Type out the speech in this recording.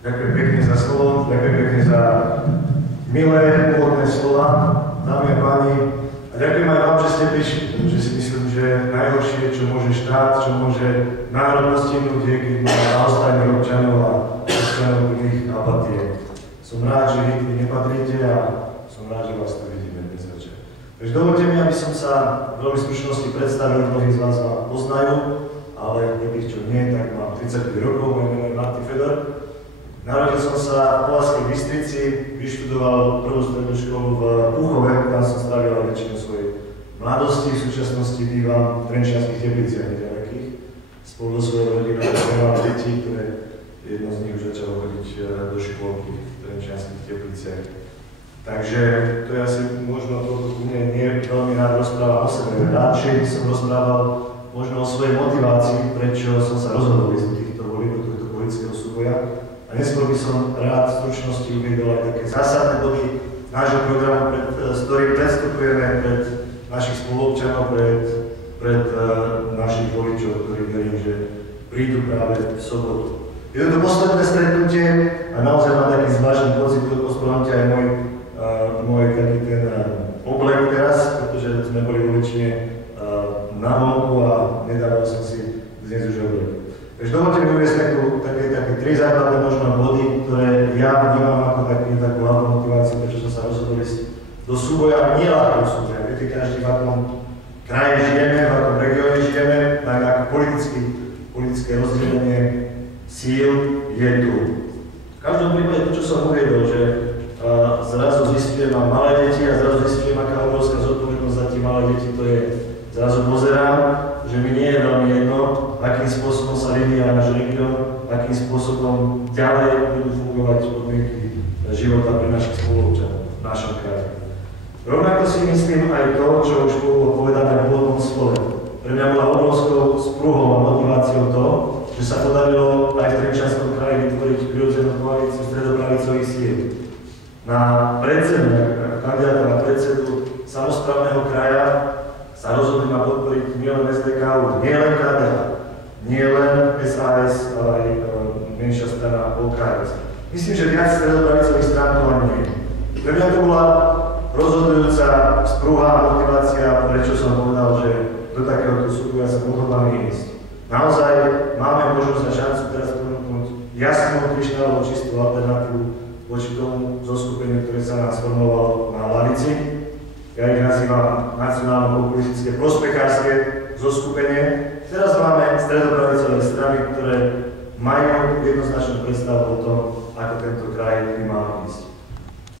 Ďakujem pekne za slovo, ďakujem pekne za milé úvodné slova, dámy a páni. A ďakujem aj vám, že ste prišli, pretože si myslím, že najhoršie, čo môže štát, čo môže národ postihnúť, je, keď má naostajných občanov a občanov plných apatie. Som rád, že vy tu nepatríte a som rád, že vás tu vidíme dnes večer. Takže dovolte mi, aby som sa v veľmi stručnosti predstavil, mnohí z vás ma poznajú, ale niekých, čo nie, tak mám 35 rokov, moje meno je Martin Fedor. Narodil som sa v Považskej Bystrici, vyštudoval prvú strednú školu v Púchove, tam som strávil väčšinu svojej mladosti, v súčasnosti bývam v Trenčianskych Tepliciach nedalekých. Spolu so svojou rodinou mám deti, ktoré jedno z nich už začalo chodiť do škôlky v Trenčianskych Tepliciach. Takže to je asi možno to, nie veľmi rád rozprávam o sebe, radšej som rozprával možno o svojej motivácii, prečo som sa rozhodol ísť do týchto volieb, do tohto politického súboja. A neskôr by som rád v stručnosti uviedol aj také zásadné body nášho programu, s ktorým predstupujeme pred našich spoluobčanov, pred našich voličov, ktorí verím, že prídu práve v sobotu. Je to posledné stretnutie a naozaj mám taký zvláštny pocit, ospravedlňte aj môj taký ten oblek teraz, pretože sme boli vo väčšine na vonku a nedával som si dnes už oblek. Takže dovolte mi uviesť také tri základné možno body, ktoré ja vnímam ako takú hlavnú motiváciu, prečo som sa rozhodol ísť do súboja, nie ľahkého súboja. Viete, každý v akom kraji žijeme, v akom regióne žijeme, najmä ako politické rozdelenie síl je tu. V každom prípade to, čo som uviedol, že zrazu zistujem, mám malé deti a zrazu zistujem, aká obrovská zodpovednosť za tie malé deti, to je zrazu pozerám, že mi nie je veľmi jedno, akým spôsobom sa vyvíja náš región, akým spôsobom ďalej budú fungovať podmienky života pre našich spoluobčanov v našom kraji. Rovnako si myslím aj to, čo už bolo povedané v úvodnom slove. Pre mňa bola obrovskou sprúhou a motiváciou to, že sa podarilo aj v Trenčianskom kraji vytvoriť prirodzenú koalíciu stredopravicových síl. Na predsedu, kandidáta na predsedu samosprávneho kraja sa rozhodli ma podporiť nielen SDK, nielen KDH, nielen SAS, ale aj menšia strana OKS. Myslím, že viac stredopravicových strán to ani nie. Pre mňa to bola rozhodujúca sprúha a motivácia, prečo som povedal, že do takéhoto súdu ja sa odhodlám ísť. Naozaj máme možnosť a šancu teraz ponúknuť jasnú, kryštálovú, čistú alternatívu voči tomu zoskupeniu, ktoré sa nás formovalo na lavici. Ja ich nazývam nacionálno-populistické prospechárske zoskupenie. Teraz máme stredopravicové strany, ktoré majú jednoznačnú predstavu o tom, ako tento kraj by mal ísť.